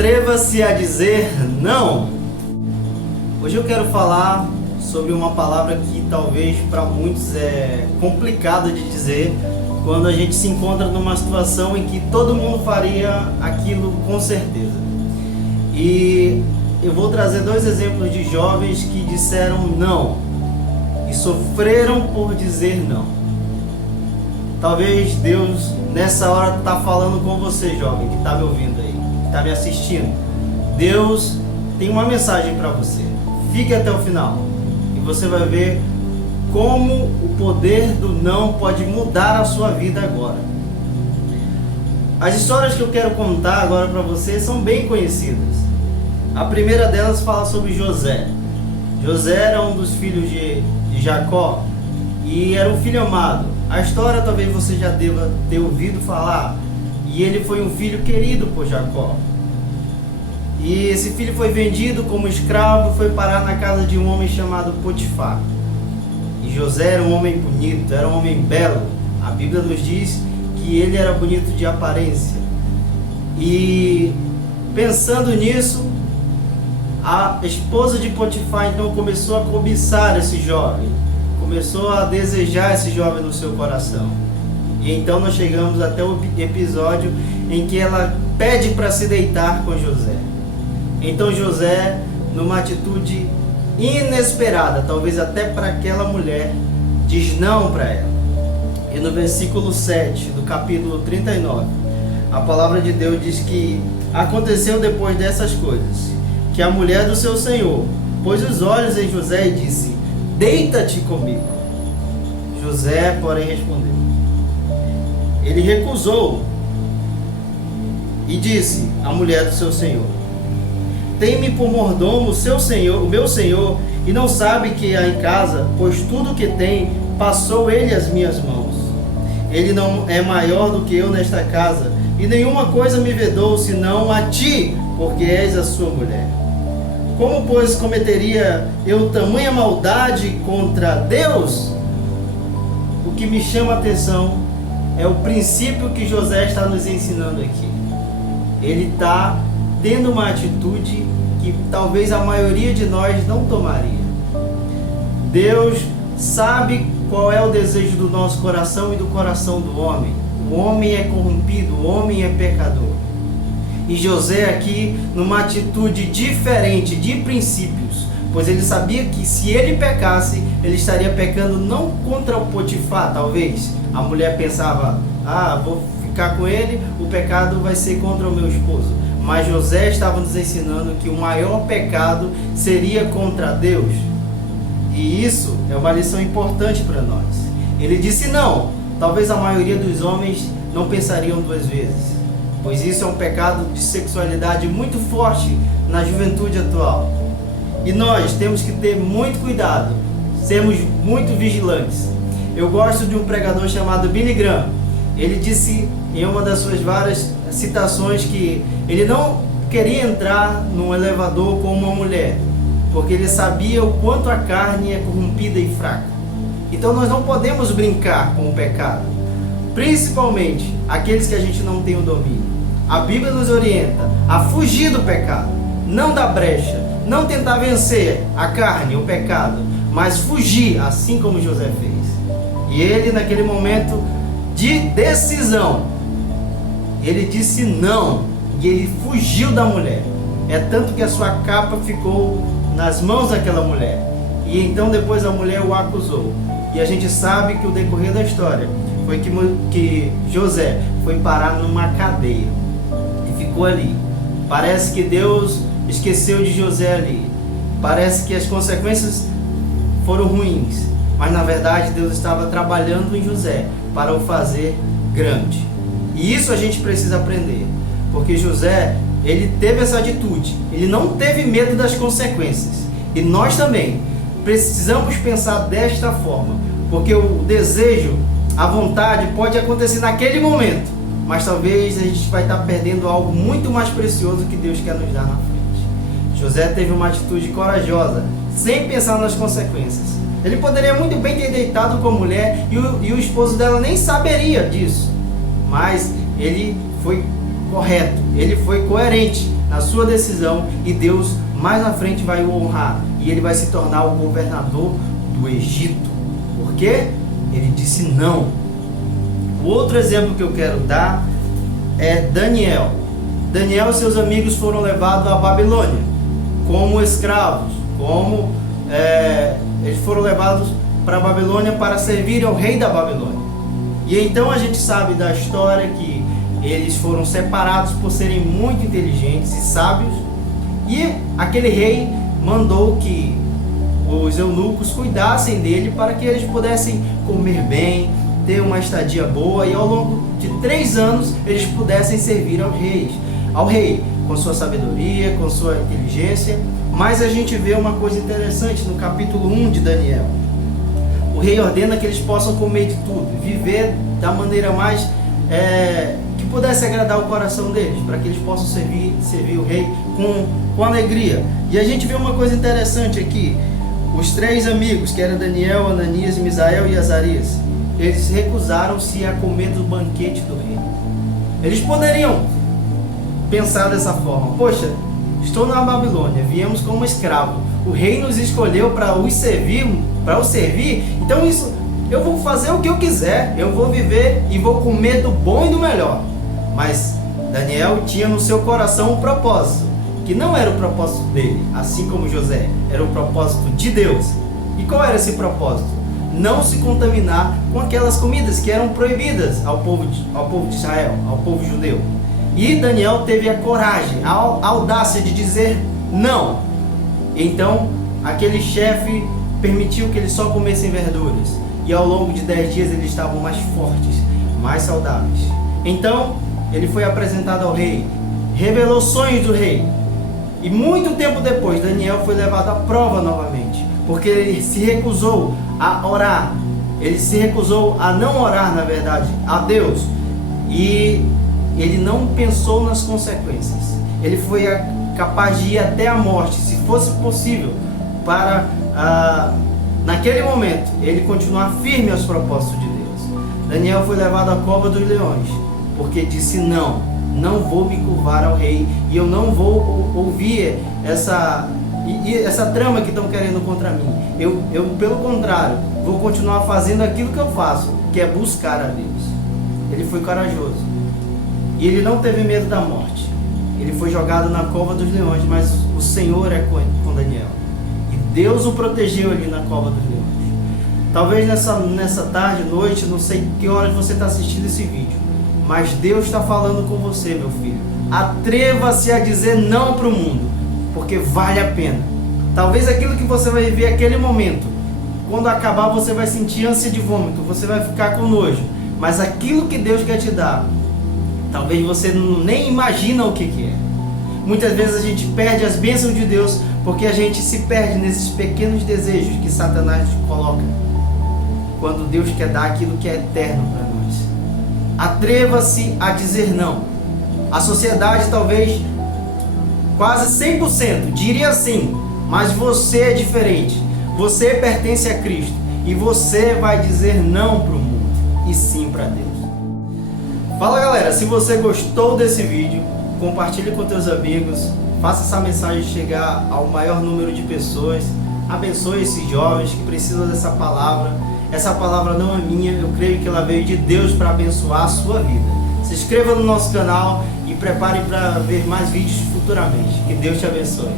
Atreva-se a dizer não. Hoje eu quero falar sobre uma palavra que talvez para muitos é complicado de dizer quando a gente se encontra numa situação em que todo mundo faria aquilo com certeza. E eu vou trazer dois exemplos de jovens que disseram não e sofreram por dizer não. Talvez Deus nessa hora está falando com você, jovem, que está me ouvindo aí, que está me assistindo. Deus tem uma mensagem para você. Fique até o final e você vai ver como o poder do não pode mudar a sua vida agora. As histórias que eu quero contar agora para você são bem conhecidas. A primeira delas fala sobre José. José era um dos filhos de Jacó e era um filho amado. A história talvez você já deva ter ouvido falar. E ele foi um filho querido por Jacó. E esse filho foi vendido como escravo, foi parar na casa de um homem chamado Potifar. E José era um homem bonito, era um homem belo. A Bíblia nos diz que ele era bonito de aparência. E pensando nisso, a esposa de Potifar então começou a cobiçar esse jovem. Começou a desejar esse jovem no seu coração. E então nós chegamos até o episódio em que ela pede para se deitar com José. Então José, numa atitude inesperada, talvez até para aquela mulher, diz não para ela. E no versículo 7 do capítulo 39, a palavra de Deus diz que aconteceu depois dessas coisas, que a mulher do seu senhor pôs os olhos em José e disse: deita-te comigo. José, porém, respondeu. Ele recusou e disse à mulher do seu senhor: tem-me por mordomo o meu senhor, e não sabe que há em casa, pois tudo que tem passou ele às minhas mãos. Ele não é maior do que eu nesta casa, e nenhuma coisa me vedou senão a ti, porque és a sua mulher. Como, pois, cometeria eu tamanha maldade contra Deus? O que me chama a atenção é o princípio que José está nos ensinando aqui. Ele está tendo uma atitude que talvez a maioria de nós não tomaria. Deus sabe qual é o desejo do nosso coração e do coração do homem. O homem é corrompido, o homem é pecador. E José aqui, numa atitude diferente de princípios, pois ele sabia que se ele pecasse, ele estaria pecando não contra o Potifar, talvez. A mulher pensava, vou ficar com ele, o pecado vai ser contra o meu esposo. Mas José estava nos ensinando que o maior pecado seria contra Deus. E isso é uma lição importante para nós. Ele disse não. Talvez a maioria dos homens não pensariam duas vezes, pois isso é um pecado de sexualidade muito forte na juventude atual. E nós temos que ter muito cuidado, sermos muito vigilantes. Eu gosto de um pregador chamado Billy Graham. Ele disse em uma das suas várias citações que ele não queria entrar num elevador com uma mulher, porque ele sabia o quanto a carne é corrompida e fraca. Então nós não podemos brincar com o pecado, principalmente aqueles que a gente não tem o domínio. A Bíblia nos orienta a fugir do pecado, não da brecha, não tentar vencer a carne, o pecado, mas fugir, assim como José fez. E ele, naquele momento de decisão, ele disse não, e ele fugiu da mulher. É tanto que a sua capa ficou nas mãos daquela mulher. E então depois a mulher o acusou. E a gente sabe que o decorrer da história foi que José foi parar numa cadeia e ficou ali. Parece que Deus esqueceu de José ali. Parece que as consequências foram ruins, mas na verdade Deus estava trabalhando em José para o fazer grande. E isso a gente precisa aprender, porque José, ele teve essa atitude, ele não teve medo das consequências. E nós também precisamos pensar desta forma, porque o desejo, a vontade pode acontecer naquele momento, mas talvez a gente vai estar perdendo algo muito mais precioso que Deus quer nos dar na frente. José teve uma atitude corajosa, sem pensar nas consequências. Ele poderia muito bem ter deitado com a mulher e o esposo dela nem saberia disso, mas ele foi correto, ele foi coerente na sua decisão, e Deus mais na frente vai o honrar, e ele vai se tornar o governador do Egito. Por quê? Ele disse não. O outro exemplo que eu quero dar é Daniel. Daniel e seus amigos foram levados à Babilônia como escravos, eles foram levados para a Babilônia para servir ao rei da Babilônia. E então a gente sabe da história que eles foram separados por serem muito inteligentes e sábios, e aquele rei mandou que os eunucos cuidassem dele para que eles pudessem comer bem, ter uma estadia boa, e ao longo de 3 anos eles pudessem servir ao rei, com sua sabedoria, com sua inteligência. Mas a gente vê uma coisa interessante no capítulo 1 de Daniel. O rei ordena que eles possam comer de tudo, viver da maneira mais que pudesse agradar o coração deles, para que eles possam servir o rei com alegria. E a gente vê uma coisa interessante aqui. Os 3 amigos, que eram Daniel, Ananias, Misael e Azarias, eles recusaram-se a comer do banquete do rei. Eles poderiam pensar dessa forma: poxa, estou na Babilônia, viemos como escravo, o rei nos escolheu para o servir, então isso, eu vou fazer o que eu quiser, eu vou viver e vou comer do bom e do melhor. Mas Daniel tinha no seu coração um propósito, que não era o propósito dele, assim como José, era o propósito de Deus. E qual era esse propósito? Não se contaminar com aquelas comidas que eram proibidas ao povo de Israel, ao povo judeu. E Daniel teve a coragem, a audácia de dizer não. Então, aquele chefe permitiu que eles só comessem verduras. E ao longo de 10 dias eles estavam mais fortes, mais saudáveis. Então, ele foi apresentado ao rei, revelou sonhos do rei. E muito tempo depois, Daniel foi levado à prova novamente, porque ele se recusou a orar. Ele se recusou a não orar, na verdade, a Deus. E ele não pensou nas consequências. Ele foi capaz de ir até a morte, se fosse possível, para, naquele momento, ele continuar firme aos propósitos de Deus. Daniel foi levado à cova dos leões, porque disse não vou me curvar ao rei, e eu não vou ouvir essa trama que estão querendo contra mim. Eu, pelo contrário, vou continuar fazendo aquilo que eu faço, que é buscar a Deus. Ele foi corajoso. E ele não teve medo da morte. Ele foi jogado na cova dos leões, mas o Senhor é com Daniel. E Deus o protegeu ali na cova dos leões. Talvez nessa tarde, noite, não sei que horas você está assistindo esse vídeo, mas Deus está falando com você, meu filho. Atreva-se a dizer não para o mundo, porque vale a pena. Talvez aquilo que você vai viver aquele momento, quando acabar você vai sentir ânsia de vômito, você vai ficar com nojo. Mas aquilo que Deus quer te dar, talvez você nem imagina o que é. Muitas vezes a gente perde as bênçãos de Deus porque a gente se perde nesses pequenos desejos que Satanás coloca, quando Deus quer dar aquilo que é eterno para nós. Atreva-se a dizer não. A sociedade talvez quase 100% diria sim, mas você é diferente. Você pertence a Cristo e você vai dizer não para o mundo e sim para Deus. Fala galera, se você gostou desse vídeo, compartilhe com teus amigos, faça essa mensagem chegar ao maior número de pessoas, abençoe esses jovens que precisam dessa palavra. Essa palavra não é minha, eu creio que ela veio de Deus para abençoar a sua vida. Se inscreva no nosso canal e prepare para ver mais vídeos futuramente. Que Deus te abençoe.